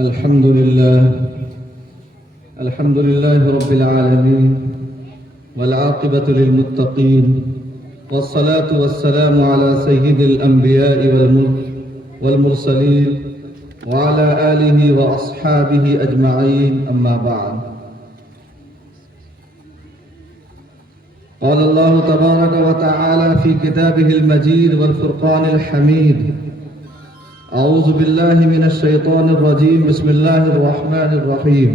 الحمد لله رب العالمين والعاقبة للمتقين والصلاة والسلام على سيد الأنبياء والمرسلين وعلى آله وأصحابه أجمعين أما بعد. قال الله تبارك وتعالى في كتابه المجيد والفرقان الحميد: أعوذ بالله من الشيطان الرجيم. بسم الله الرحمن الرحيم.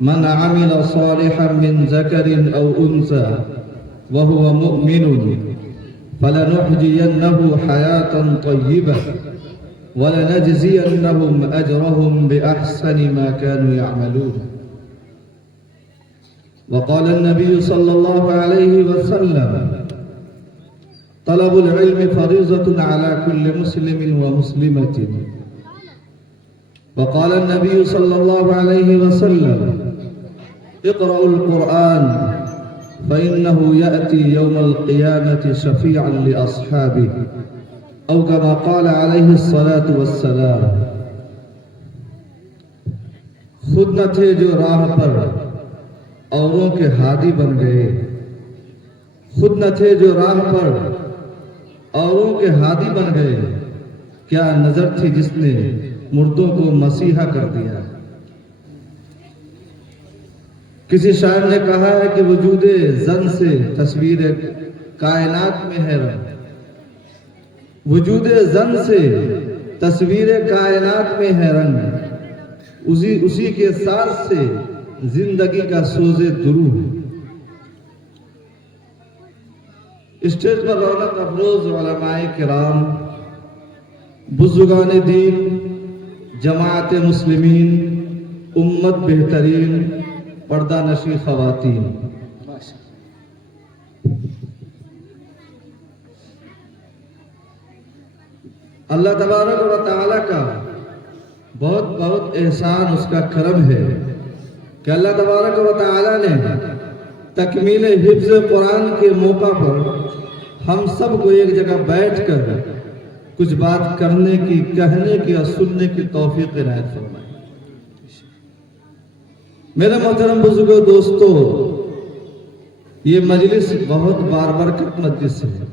من عمل صالحا من ذكر أو أنثى وهو مؤمن فلنحيينه حياة طيبة ولنجزينهم أجرهم بأحسن ما كانوا يعملون. وقال النبي صلى الله عليه وسلم: طلب العلم فريضة على كل مسلم ومسلمة. وقال النبي صلى الله عليه وسلم: اقرأوا القرآن فإنه يأتي يوم القيامة شفيعا لأصحابه، أو كما قال عليه الصلاة والسلام. خود نہ تھے جو راہ پر اوروں کے ہادی بن گئے، خود نہ تھے جو راہ پر اوروں کے ہادی بن گئے، کیا نظر تھی جس نے مردوں کو مسیحا کر دیا۔ کسی شاعر نے کہا ہے کہ وجود زن سے تصویر کائنات میں ہے رنگ، وجود زن سے تصویر کائنات میں ہے رنگ، اسی کے ساتھ سے زندگی کا سوز درو ہے۔ اسٹیج پر رونق افروز علماء کرام، بزرگان دین، جماعت مسلمین، امت بہترین، پردہ نشی خواتین، اللہ تبارک و تعالی کا بہت بہت احسان، اس کا کرم ہے کہ اللہ تبارک و تعالی نے تکمیل حفظ قرآن کے موقع پر ہم سب کو ایک جگہ بیٹھ کر کچھ بات کرنے کی، کہنے کی اور سننے کی توفیق عنایت فرمائی۔ میرے محترم بزرگوں، دوستو، یہ مجلس بہت باربرکت مجلس ہے۔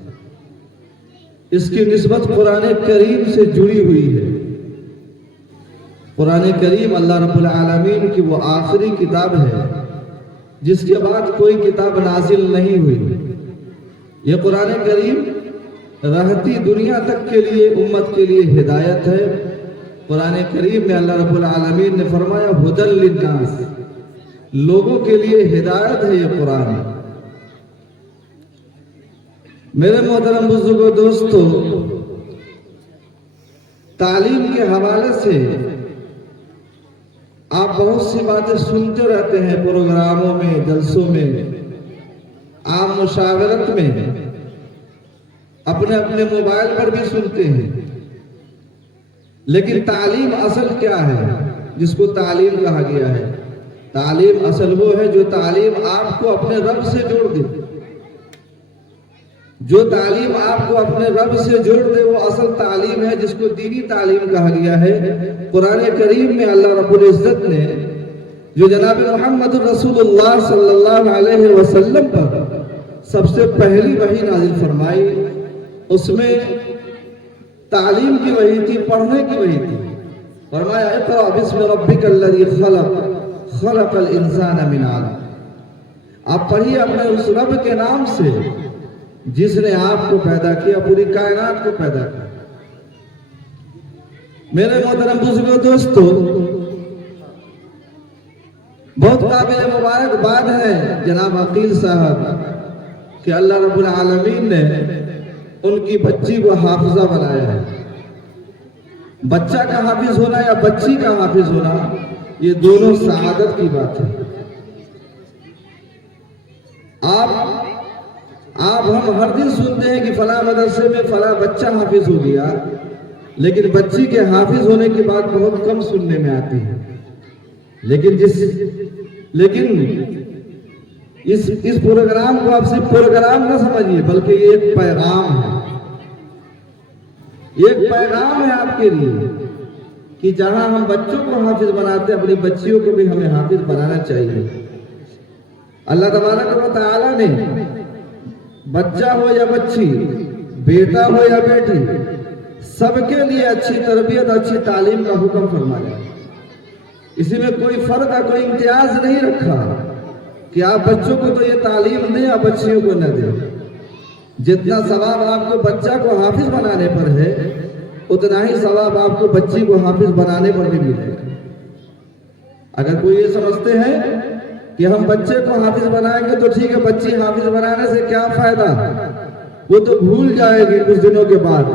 اس کی نسبت قرآن کریم سے جڑی ہوئی ہے۔ قرآن کریم اللہ رب العالمین کی وہ آخری کتاب ہے جس کے بعد کوئی کتاب نازل نہیں ہوئی۔ یہ قرآن کریم رہتی دنیا تک کے لیے، امت کے لیے ہدایت ہے۔ قرآن کریم میں اللہ رب العالمین نے فرمایا: ھدی للناس، لوگوں کے لیے ہدایت ہے یہ قرآن۔ میرے محترم بزرگوں، دوستو، تعلیم کے حوالے سے آپ بہت سی باتیں سنتے رہتے ہیں، پروگراموں میں، جلسوں میں، عام مشاورت میں، اپنے اپنے موبائل پر بھی سنتے ہیں۔ لیکن تعلیم اصل کیا ہے جس کو تعلیم کہا گیا ہے؟ تعلیم اصل وہ ہے جو تعلیم آپ کو اپنے رب سے جوڑ دے، جو تعلیم آپ کو اپنے رب سے جوڑ دے، وہ اصل تعلیم ہے جس کو دینی تعلیم کہا گیا ہے۔ قرآن کریم میں اللہ رب العزت نے جو جناب محمد رسول اللہ صلی اللہ علیہ وسلم پر سب سے پہلی وحی نازل فرمائی، اس میں تعلیم کی وحی تھی، پڑھنے کی وحی تھی۔ فرمایا: اقرأ بسم ربک الذی خلق، خلق الانسان من علق۔ آپ پڑھیے اپنے اس رب کے نام سے جس نے آپ کو پیدا کیا، پوری کائنات کو پیدا کیا۔ میرے محترم بزرگوں، دوستو، بہت قابل مبارکباد ہے جناب عقیل صاحب کہ اللہ رب العالمین نے ان کی بچی کو حافظہ بنایا ہے۔ بچہ کا حافظ ہونا یا بچی کا حافظ ہونا، یہ دونوں سعادت کی بات ہے۔ ہم ہر دن سنتے ہیں کہ فلاں مدرسے میں فلاں بچہ حافظ ہو گیا، لیکن بچی کے حافظ ہونے کی بات بہت کم سننے میں آتی ہے۔ لیکن اس پروگرام کو آپ صرف پروگرام نہ سمجھیے، بلکہ یہ ایک پیغام ہے، ایک پیغام ہے آپ کے لیے۔ کہ جہاں ہم بچوں کو حافظ بناتے ہیں اپنی بچیوں کو بھی ہمیں حافظ بنانا چاہیے۔ اللہ تبارک و تعالیٰ نے بچہ ہو یا بچی، بیٹا ہو یا بیٹی، سب کے لیے اچھی تربیت، اچھی تعلیم کا حکم فرمایا۔ اسی میں کوئی فرق ہے، کوئی امتیاز نہیں رکھا کہ آپ بچوں کو تو یہ تعلیم دیں یا بچیوں کو نہ دیں۔ جتنا ثواب آپ کو بچہ کو حافظ بنانے پر ہے، اتنا ہی ثواب آپ کو بچی کو حافظ بنانے پر بھی ملے گا۔ اگر کوئی یہ سمجھتے ہیں کہ ہم بچے کو حافظ بنائیں گے تو ٹھیک ہے، بچی حافظ بنانے سے کیا فائدہ، وہ تو بھول جائے گی کچھ دنوں کے بعد،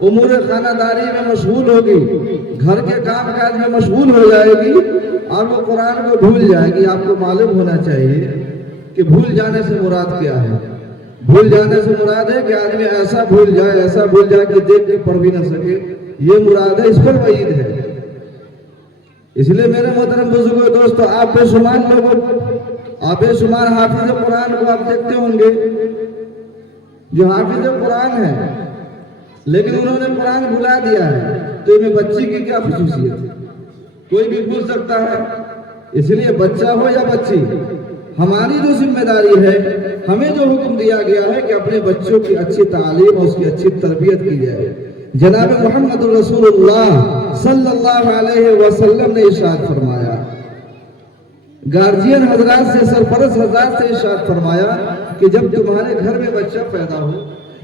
امور خانہ داری میں مشغول ہوگی، گھر کے کام کاج میں مشغول ہو جائے گی اور وہ قرآن کو بھول جائے گی۔ آپ کو معلوم ہونا چاہیے کہ بھول جانے سے مراد کیا ہے۔ بھول جانے سے مراد ہے کہ آدمی ایسا بھول جائے کہ دیکھ کے پڑھ بھی نہ سکے، یہ مراد ہے، اس پر وعید ہے۔ اس لیے میرے محترم بزرگوں دوستو، آپ بے شمار حافظ قرآن کو آپ دیکھتے ہوں گے جو حافظ قرآن ہے، لیکن انہوں نے قرآن بھلا دیا ہے، تو میں بچی کی کیا خصوصیت ہے؟ کوئی بھی بھول سکتا ہے۔ اس لیے بچہ ہو یا بچی، ہماری جو ذمہ داری ہے، ہمیں جو حکم دیا گیا ہے کہ اپنے بچوں کی اچھی تعلیم اور اس کی اچھی تربیت کی جائے۔ جناب محمد رسول اللہ صلی اللہ علیہ وسلم نے ارشاد فرمایا، گارجین حضرات سے، سرپرست حضرات سے ارشاد فرمایا کہ جب تمہارے گھر میں بچہ پیدا ہو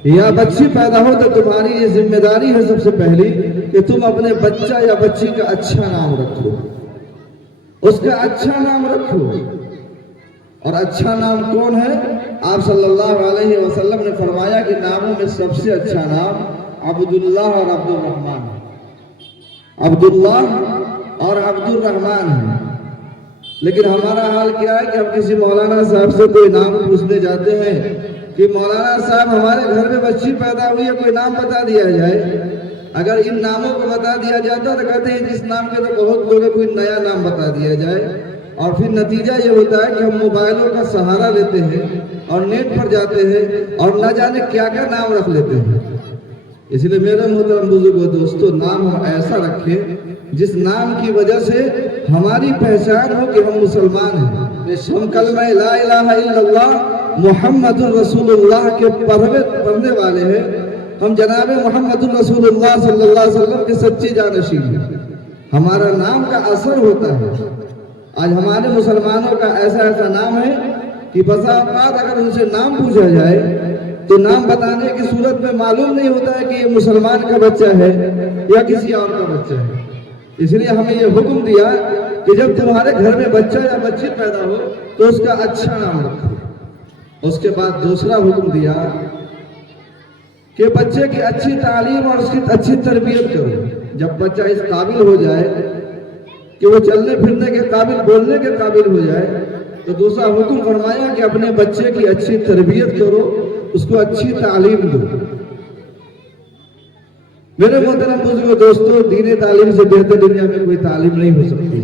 یا بچی پیدا ہو تو تمہاری یہ ذمہ داری ہے سب سے پہلی کہ تم اپنے بچہ یا بچی کا اچھا نام رکھو، اس کا اچھا نام رکھو۔ اور اچھا نام کون ہے؟ آپ صلی اللہ علیہ وسلم نے فرمایا کہ ناموں میں سب سے اچھا نام عبداللہ اور عبد الرحمن ہے۔ عبداللہ اور عبد الرحمن ہے۔ لیکن ہمارا حال کیا ہے کہ ہم کسی مولانا صاحب سے کوئی نام پوچھنے جاتے ہیں کہ مولانا صاحب ہمارے گھر میں بچی پیدا ہوئی ہے، کوئی نام بتا دیا جائے۔ اگر ان ناموں کو بتا دیا جاتا تو کہتے ہیں جس نام کے تو بہت لوگ ہیں، کوئی نیا نام بتا دیا جائے۔ اور پھر نتیجہ یہ ہوتا ہے کہ ہم موبائلوں کا سہارا لیتے ہیں اور نیٹ پر جاتے ہیں اور نہ جانے کیا کیا نام رکھ لیتے ہیں۔ اس لیے میرے محترم بزرگوں دوستو، نام ہم ایسا رکھیں جس نام کی وجہ سے ہماری پہچان ہو کہ ہم مسلمان ہیں، ہم کلمہ لا الہ الا اللہ محمد الرسول اللہ کے پڑھنے والے ہیں، ہم جناب محمد الرسول اللہ صلی اللہ علیہ وسلم کے سچے جانشین ہیں۔ ہمارا نام کا اثر ہوتا ہے۔ آج ہمارے مسلمانوں کا ایسا نام ہے کہ بسا اوقات اگر ان سے نام پوچھا جائے تو نام بتانے کی صورت میں معلوم نہیں ہوتا ہے کہ یہ مسلمان کا بچہ ہے یا کسی اور کا بچہ ہے۔ اس لیے ہمیں یہ حکم دیا کہ جب تمہارے گھر میں بچہ یا بچی پیدا ہو تو اس کا اچھا نام رکھو۔ اس کے بعد دوسرا حکم دیا کہ بچے کی اچھی تعلیم اور اس کی اچھی تربیت کرو۔ جب بچہ اس قابل ہو جائے کہ وہ چلنے پھرنے کے قابل، بولنے کے قابل ہو جائے تو دوسرا حکم فرمایا کہ اپنے بچے کی اچھی تربیت کرو، اس کو اچھی تعلیم دو۔ میرے محترم بزرگوں دوستو، دینی تعلیم سے بہتر دنیا میں کوئی تعلیم نہیں ہو سکتی۔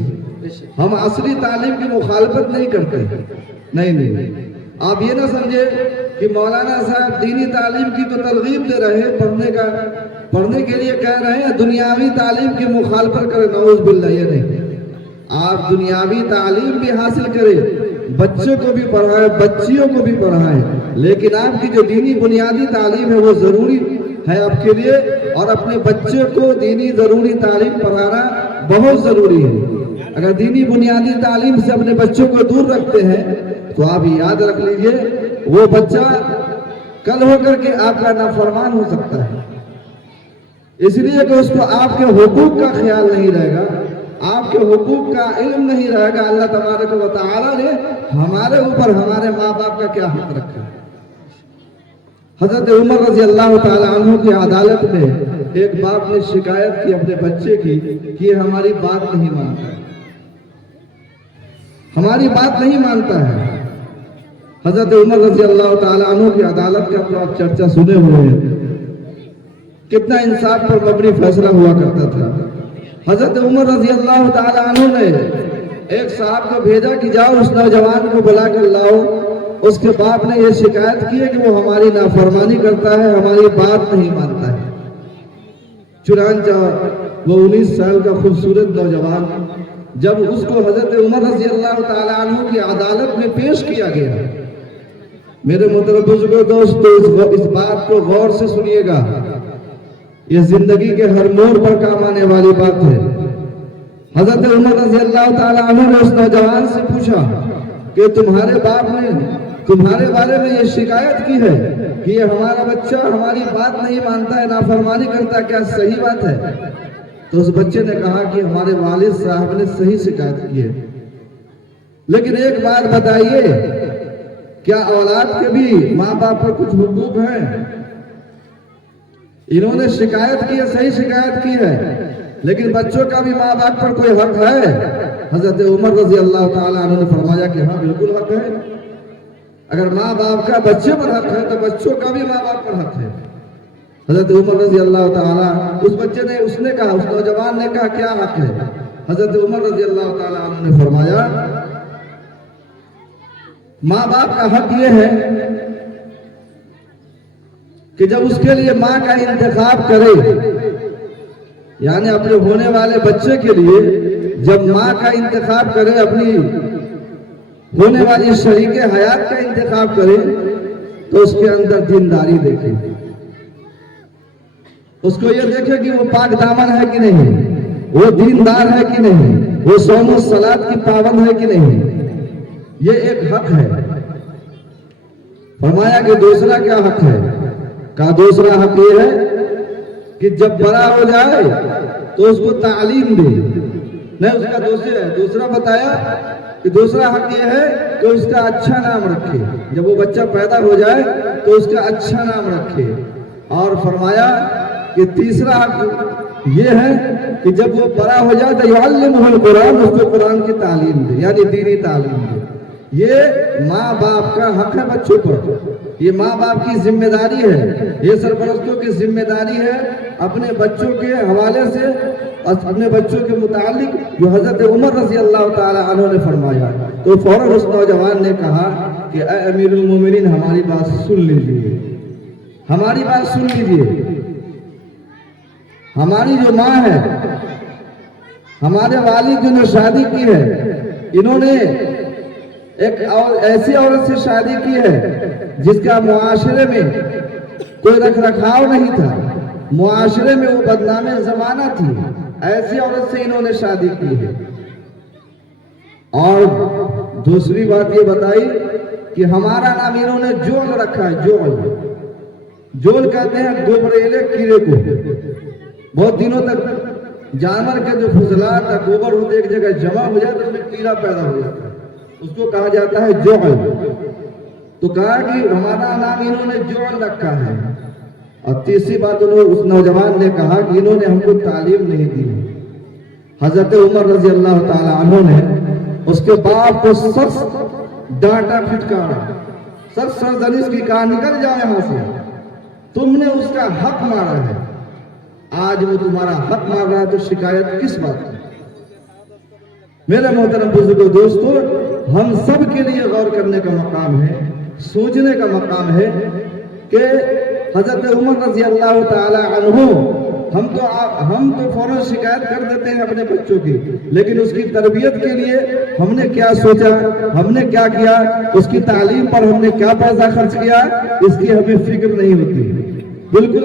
ہم اصلی تعلیم کی مخالفت نہیں کرتے، نہیں۔ آپ یہ نہ سمجھے کہ مولانا صاحب دینی تعلیم کی تو ترغیب دے رہے ہیں، پڑھنے کے لیے کہہ رہے ہیں، دنیاوی تعلیم کی مخالفت کریں، نعوذ باللہ، یہ نہیں۔ آپ دنیاوی تعلیم بھی حاصل کریں، بچوں کو بھی پڑھائیں، بچیوں کو بھی پڑھائیں، لیکن آپ کی جو دینی بنیادی تعلیم ہے وہ ضروری ہے آپ کے لیے، اور اپنے بچے کو دینی ضروری تعلیم پڑھانا بہت ضروری ہے۔ اگر دینی بنیادی تعلیم سے اپنے بچوں کو دور رکھتے ہیں تو آپ یاد رکھ لیجئے وہ بچہ کل ہو کر کے آپ کا نافرمان ہو سکتا ہے، اس لیے کہ اس کو آپ کے حقوق کا خیال نہیں رہے گا، آپ کے حقوق کا علم نہیں رہے گا۔ اللہ تبارک و تعالی نے ہمارے اوپر ہمارے ماں باپ کا کیا حق رکھا ہے۔ حضرت عمر رضی اللہ تعالی عنہ کی عدالت میں ایک باپ نے شکایت کی اپنے بچے کی کہ یہ ہماری بات نہیں مانتا ہے، ہماری بات نہیں مانتا ہے۔ حضرت عمر رضی اللہ تعالی عنہ کی عدالت کا تو آپ چرچا سنے ہوئے ہیں، کتنا انصاف پر مبنی فیصلہ ہوا کرتا تھا۔ حضرت عمر رضی اللہ تعالی عنہ نے ایک صاحب کو بھیجا کہ جاؤ اس نوجوان کو بلا کر لاؤ، اس کے باپ نے یہ شکایت کی ہے کہ وہ ہماری نافرمانی کرتا ہے، ہماری بات نہیں مانتا ہے۔ چنانچہ وہ 19 سال کا خوبصورت نوجوان، جب اس کو حضرت عمر رضی اللہ تعالیٰ عنہ کی عدالت میں پیش کیا گیا، میرے محترم بزرگوں دوستو اس بات کو غور سے سنیے گا، یہ زندگی کے ہر موڑ پر کام آنے والی بات ہے۔ حضرت عمر رضی اللہ تعالیٰ عنہ نے اس نوجوان سے پوچھا کہ تمہارے باپ نے تمہارے بارے میں یہ شکایت کی ہے کہ یہ ہمارا بچہ ہماری بات نہیں مانتا ہے، نافرمانی کرتا ہے، کیا صحیح بات ہے؟ تو اس بچے نے کہا کہ ہمارے والد صاحب نے صحیح شکایت کی ہے، لیکن ایک بات بتائیے، کیا اولاد کے بھی ماں باپ پر کچھ حقوق ہیں؟ انہوں نے شکایت کی ہے، صحیح شکایت کی ہے، لیکن بچوں کا بھی ماں باپ پر کوئی حق ہے؟ حضرت عمر رضی اللہ تعالیٰ عنہ نے فرمایا کہ ہاں بالکل حق ہے۔ اگر ماں باپ کا بچے پر حق ہے تو بچوں کا بھی ماں باپ پر حق ہے۔ حضرت عمر رضی اللہ تعالیٰ اس نے کہا، اس نوجوان نے کہا کیا حق ہے؟ حضرت عمر رضی اللہ تعالیٰ عنہ نے فرمایا ماں باپ کا حق یہ ہے کہ جب اس کے لیے ماں کا انتخاب کرے، یعنی اپنے ہونے والے بچے کے لیے جب ماں کا انتخاب کرے، اپنی ہونے والی شریک حیات کا انتخاب کرے، تو اس کے اندر دینداری دیکھے، اس کو یہ دیکھے کہ وہ پاک دامن ہے کہ نہیں، وہ دیندار ہے کہ نہیں، وہ صوم و صلاۃ کی پابند ہے کہ نہیں۔ یہ ایک حق ہے۔ فرمایا کہ دوسرا کیا حق ہے؟ کہا دوسرا حق یہ ہے کہ جب بڑا ہو جائے تو اس کو تعلیم دے، نہیں اس کا دوسرا بتایا کہ دوسرا حق یہ ہے کہ اس کا اچھا نام رکھے، جب وہ بچہ پیدا ہو جائے تو اس کا اچھا نام رکھے، اور فرمایا کہ تیسرا حق یہ ہے کہ جب وہ بڑا ہو جائے تو یعلمہ القرآن، اس کو قرآن کی تعلیم دے، یعنی دینی تعلیم دے۔ یہ ماں باپ کا حق ہے بچوں پر، یہ ماں باپ کی ذمہ داری ہے، یہ سرپرستوں کی ذمہ داری ہے اپنے بچوں کے حوالے سے، اپنے بچوں کے متعلق جو حضرت عمر رضی اللہ تعالی عنہ نے فرمایا۔ تو فوراً اس نوجوان نے کہا کہ اے امیر المومنین ہماری بات سن لیجیے، ہماری بات سن لیجیے، ہماری جو ماں ہے، ہمارے والد جنہوں نے شادی کی ہے، انہوں نے ایک ایسی عورت سے شادی کی ہے جس کا معاشرے میں کوئی رکھ رکھاؤ نہیں تھا، معاشرے میں وہ بدنام زمانہ تھی، ایسی عورت سے انہوں نے شادی کی ہے۔ اور دوسری بات یہ بتائی کہ ہمارا نام انہوں نے جول رکھا ہے، جول کہتے ہیں گوبریلے کیڑے کو، بہت دنوں تک جانور کے جو فضلات کا گوبر ہوتے ایک جگہ جمع ہو جائے تو اس میں کیڑا پیدا ہو جاتا ہے، اس کو کہا جاتا ہے جول۔ تو کہا کہ ہمارا نام انہوں نے جول رکھا ہے۔ اور تیسری بات اس نوجوان نے کہا کہ انہوں نے ہم کو تعلیم نہیں دی۔ حضرت عمر رضی اللہ تعالی عنہ نے اس کے باپ کو سخت ڈانٹا پھٹکارا، سخت سرزنش کی کہا نکل جاؤ یہاں سے، تم نے اس کا حق مارا ہے، آج وہ تمہارا حق مار رہا ہے تو شکایت کس بات کی؟ میرے محترم بزرگوں دوستو، ہم سب کے لیے غور کرنے کا مقام ہے، سوچنے کا مقام ہے کہ حضرت عمر رضی اللہ تعالی عنہ ہم تو فوراً شکایت کر دیتے ہیں اپنے بچوں کی، لیکن اس کی تربیت کے لیے ہم نے کیا سوچا، ہم نے کیا کیا، اس کی تعلیم پر ہم نے کیا پیسہ خرچ کیا، اس کی ہمیں فکر نہیں ہوتی، بالکل